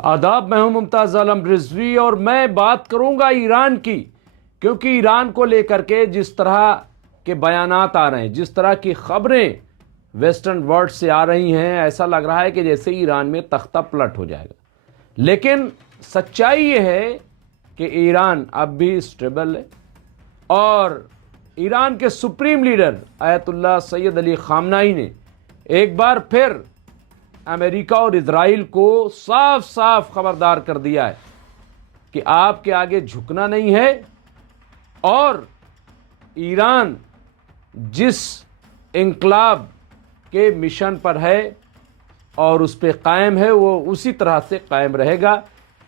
आदाब, मैं हूं मुमताज़ आलम रिजवी और मैं बात करूंगा ईरान की, क्योंकि ईरान को लेकर के जिस तरह के बयानात आ रहे हैं, जिस तरह की खबरें वेस्टर्न वर्ल्ड से आ रही हैं, ऐसा लग रहा है कि जैसे ईरान में तख्ता पलट हो जाएगा। लेकिन सच्चाई ये है कि ईरान अब भी स्टेबल है और ईरान के supreme leader Ayatollah Syed Ali खामनाई ने एक बार फिर अमेरिका और इजराइल को साफ साफ खबरदार कर दिया है कि आपके आगे झुकना नहीं है और ईरान जिस इनकलाब के मिशन पर है और उस पर कायम है वो उसी तरह से कायम रहेगा।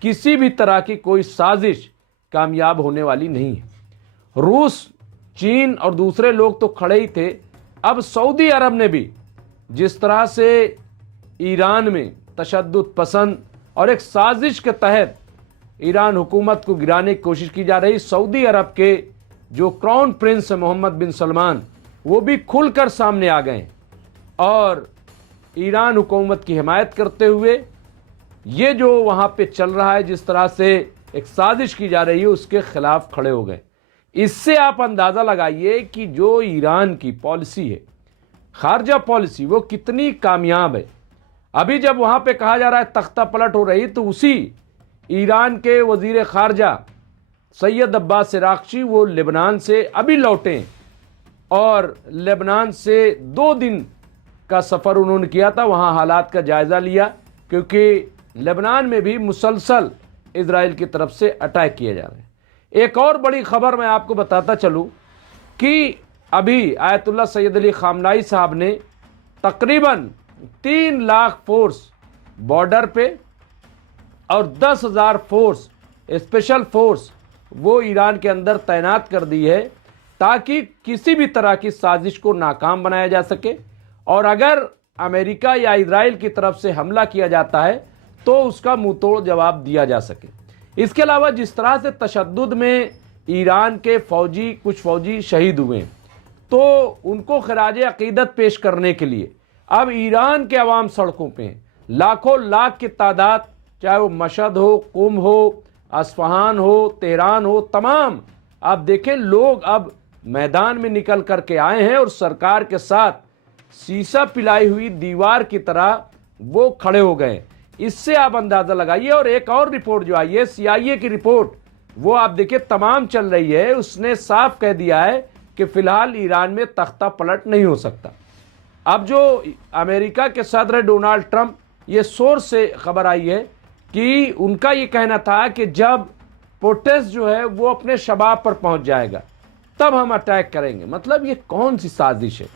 किसी भी तरह की कोई साजिश कामयाब होने वाली नहीं है। रूस, चीन और दूसरे लोग तो खड़े ही थे, अब सऊदी अरब ने भी जिस तरह से ईरान में तशद्दुद पसंद और एक साजिश के तहत ईरान हुकूमत को गिराने की कोशिश की जा रही, सऊदी अरब के जो क्राउन प्रिंस है मोहम्मद बिन सलमान, वो भी खुलकर सामने आ गए और ईरान हुकूमत की हिमायत करते हुए ये जो वहाँ पे चल रहा है, जिस तरह से एक साजिश की जा रही है, उसके खिलाफ खड़े हो गए। इससे आप अंदाज़ा लगाइए कि जो ईरान की पॉलिसी है, खारजा पॉलिसी, वो कितनी कामयाब है। अभी जब वहाँ पे कहा जा रहा है तख्ता पलट हो रही, तो उसी ईरान के वजीर खारजा सैयद अब्बास इराक़ची वो लेबनान से अभी लौटे और लेबनान से 2 दिन का सफ़र उन्होंने किया था, वहाँ हालात का जायज़ा लिया, क्योंकि लेबनान में भी मुसलसल इजराइल की तरफ से अटैक किए जा रहे हैं। एक और बड़ी खबर मैं आपको बताता चलूँ कि अभी आयतुल्लाह सैयद अली खामनाई साहब ने तकरीबन 3 लाख फोर्स बॉर्डर पे और 10,000 फोर्स, स्पेशल फोर्स वो ईरान के अंदर तैनात कर दी है, ताकि किसी भी तरह की साजिश को नाकाम बनाया जा सके और अगर अमेरिका या इजराइल की तरफ से हमला किया जाता है तो उसका मुंह तोड़ जवाब दिया जा सके। इसके अलावा जिस तरह से तशद्दुद में ईरान के कुछ फौजी शहीद हुए, तो उनको खराज अकीदत पेश करने के लिए अब ईरान के अवाम सड़कों पे हैं। लाखों लाख की तादाद, चाहे वो मशहद हो, कुम हो, अस्फहान हो, तेहरान हो, तमाम आप देखें लोग अब मैदान में निकल करके आए हैं और सरकार के साथ शीशा पिलाई हुई दीवार की तरह वो खड़े हो गए। इससे आप अंदाज़ा लगाइए। और एक और रिपोर्ट जो आई है, CIA की रिपोर्ट, वो आप देखिए तमाम चल रही है। उसने साफ कह दिया है कि फिलहाल ईरान में तख्ता पलट नहीं हो सकता। अब जो अमेरिका के सदर डोनाल्ड ट्रंप, ये सोर्स से खबर आई है कि उनका ये कहना था कि जब प्रोटेस्ट जो है वो अपने शबाब पर पहुंच जाएगा तब हम अटैक करेंगे। मतलब ये कौन सी साजिश है,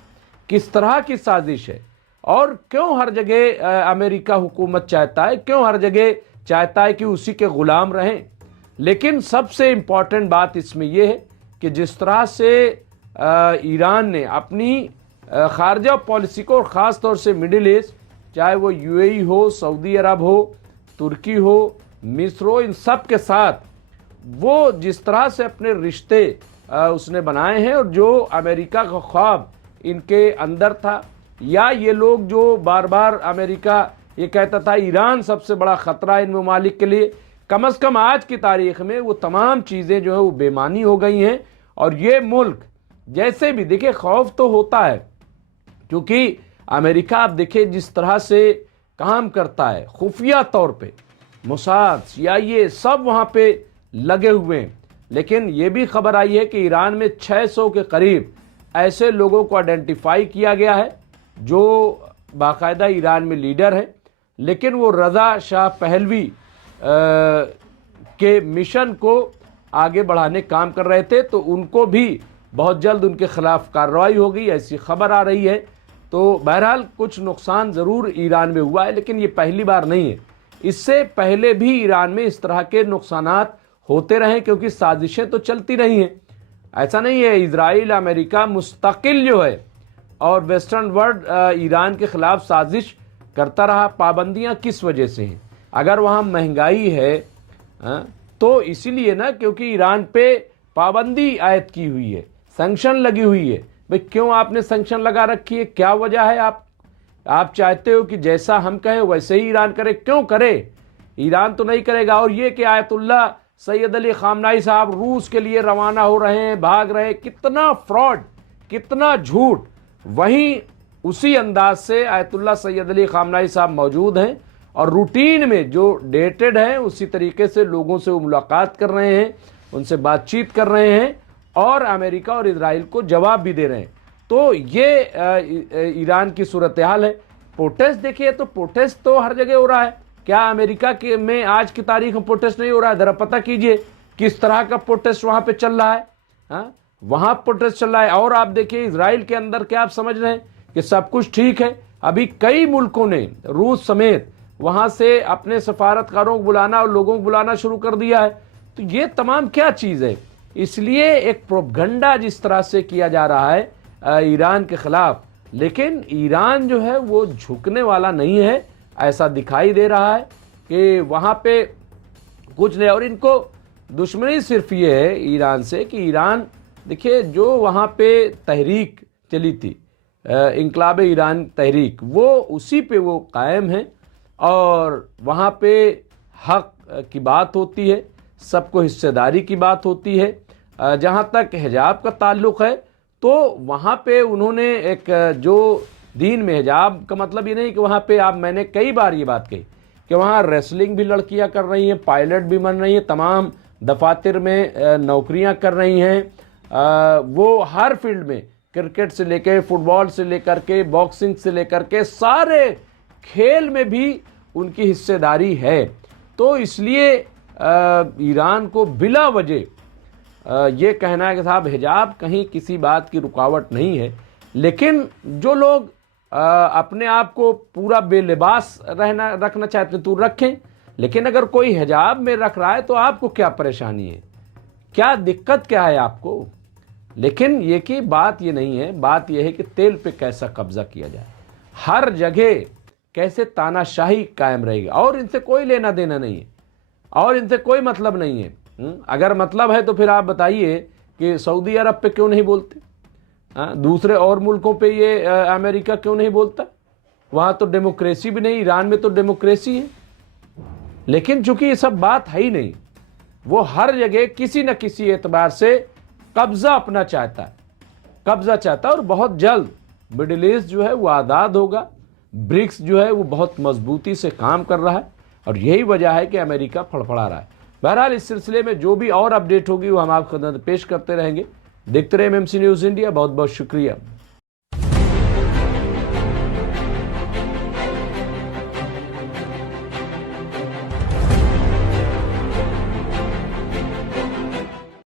किस तरह की साजिश है और क्यों हर जगह अमेरिका हुकूमत चाहता है, क्यों हर जगह चाहता है कि उसी के गुलाम रहें। लेकिन सबसे इम्पॉर्टेंट बात इसमें यह है कि जिस तरह से ईरान ने अपनी खारजा पॉलिसी को, और ख़ास तौर से मिडिल ईस्ट, चाहे वो UAE हो, सऊदी अरब हो, तुर्की हो, मिस्र हो, इन सब के साथ वो जिस तरह से अपने रिश्ते उसने बनाए हैं और जो अमेरिका का ख्वाब इनके अंदर था, या ये लोग जो बार बार अमेरिका ये कहता था ईरान सबसे बड़ा ख़तरा इन ममालिक के लिए, कम से कम आज की तारीख़ में वो तमाम चीज़ें जो है वो बेमानी हो गई हैं। और ये मुल्क जैसे भी देखिए, खौफ तो होता है, क्योंकि अमेरिका आप देखिए जिस तरह से काम करता है, खुफिया तौर पे मोसाद, CIA सब वहाँ पे लगे हुए हैं। लेकिन ये भी खबर आई है कि ईरान में 600 के करीब ऐसे लोगों को आइडेंटिफाई किया गया है जो बाकायदा ईरान में लीडर हैं, लेकिन वो रज़ा शाह पहलवी के मिशन को आगे बढ़ाने काम कर रहे थे, तो उनको भी बहुत जल्द उनके खिलाफ कार्रवाई होगी, ऐसी खबर आ रही है। तो बहरहाल कुछ नुकसान ज़रूर ईरान में हुआ है, लेकिन ये पहली बार नहीं है। इससे पहले भी ईरान में इस तरह के नुकसानात होते रहे, क्योंकि साजिशें तो चलती रही हैं। ऐसा नहीं है, इजराइल अमेरिका मुस्तकिल जो है और वेस्टर्न वर्ल्ड ईरान के ख़िलाफ़ साजिश करता रहा। पाबंदियाँ किस वजह से हैं? अगर वहाँ महंगाई है तो इसीलिए ना, क्योंकि ईरान पे पाबंदी आयद की हुई है, सैंक्शन लगी हुई है। भाई क्यों आपने सैंक्शन लगा रखी है, क्या वजह है? आप चाहते हो कि जैसा हम कहें वैसे ही ईरान करे, क्यों करे? ईरान तो नहीं करेगा। और ये कि आयतुल्ला सैयद अली खामनाई साहब रूस के लिए रवाना हो रहे हैं, भाग रहे हैं, कितना फ्रॉड, कितना झूठ। वहीं उसी अंदाज से आयतुल्ला सैयद अली खामनाई साहब मौजूद हैं और रूटीन में जो डेटेड हैं उसी तरीके से लोगों से वो मुलाकात कर रहे हैं, उनसे बातचीत कर रहे हैं और अमेरिका और इजराइल को जवाब भी दे रहे हैं। तो ये ईरान की सूरत हाल है। प्रोटेस्ट देखिए, तो प्रोटेस्ट तो हर जगह हो रहा है। क्या अमेरिका के में आज की तारीख में प्रोटेस्ट नहीं हो रहा है? जरा पता कीजिए किस तरह का प्रोटेस्ट वहां पे चल रहा है। हाँ, वहां प्रोटेस्ट चल रहा है। और आप देखिए इजराइल के अंदर क्या आप समझ रहे हैं कि सब कुछ ठीक है? अभी कई मुल्कों ने, रूस समेत, वहां से अपने सफारतकारों को बुलाना और लोगों को बुलाना शुरू कर दिया है। तो ये तमाम क्या चीज़ है? इसलिए एक प्रोपगंडा जिस तरह से किया जा रहा है ईरान के खिलाफ, लेकिन ईरान जो है वो झुकने वाला नहीं है, ऐसा दिखाई दे रहा है कि वहाँ पे कुछ नहीं। और इनको दुश्मनी सिर्फ ये है ईरान से कि ईरान, देखिए जो वहाँ पे तहरीक चली थी, इंकलाब ईरान तहरीक, वो उसी पे वो कायम है और वहाँ पे हक की बात होती है, सबको हिस्सेदारी की बात होती है। जहाँ तक हिजाब का ताल्लुक़ है तो वहाँ पे उन्होंने एक जो दीन में हिजाब का मतलब ये नहीं कि वहाँ पे मैंने कई बार ये बात कही कि वहाँ रेसलिंग भी लड़कियाँ कर रही हैं, पायलट भी बन रही हैं, तमाम दफातर में नौकरियाँ कर रही हैं। वो हर फील्ड में, क्रिकेट से लेकर फुटबॉल से लेकर के बॉक्सिंग से लेकर के सारे खेल में भी उनकी हिस्सेदारी है। तो इसलिए ईरान को बिला वजह ये कहना है कि साहब हिजाब कहीं किसी बात की रुकावट नहीं है। लेकिन जो लोग अपने आप को पूरा बेलिबास रखना चाहते हैं तो रखें, लेकिन अगर कोई हिजाब में रख रहा है तो आपको क्या परेशानी है, क्या दिक्कत क्या है आपको? लेकिन ये कि बात ये नहीं है, बात ये है कि तेल पे कैसा कब्जा किया जाए, हर जगह कैसे तानाशाही कायम रहेगी। और इनसे कोई लेना देना नहीं है और इनसे कोई मतलब नहीं है। अगर मतलब है तो फिर आप बताइए कि सऊदी अरब पे क्यों नहीं बोलते? दूसरे और मुल्कों पे ये अमेरिका क्यों नहीं बोलता? वहाँ तो डेमोक्रेसी भी नहीं, ईरान में तो डेमोक्रेसी है। लेकिन चूंकि ये सब बात है ही नहीं, वो हर जगह किसी न किसी एतबार से कब्जा अपना चाहता है, कब्जा चाहता है। और बहुत जल्द मिडिल ईस्ट जो है वो आज़ाद होगा। ब्रिक्स जो है वो बहुत मजबूती से काम कर रहा है और यही वजह है कि अमेरिका फड़फड़ा रहा है। बहरहाल इस सिलसिले में जो भी और अपडेट होगी वो हम आपको पेश करते रहेंगे। देखते रहे एमएमसी न्यूज़ इंडिया। बहुत बहुत शुक्रिया।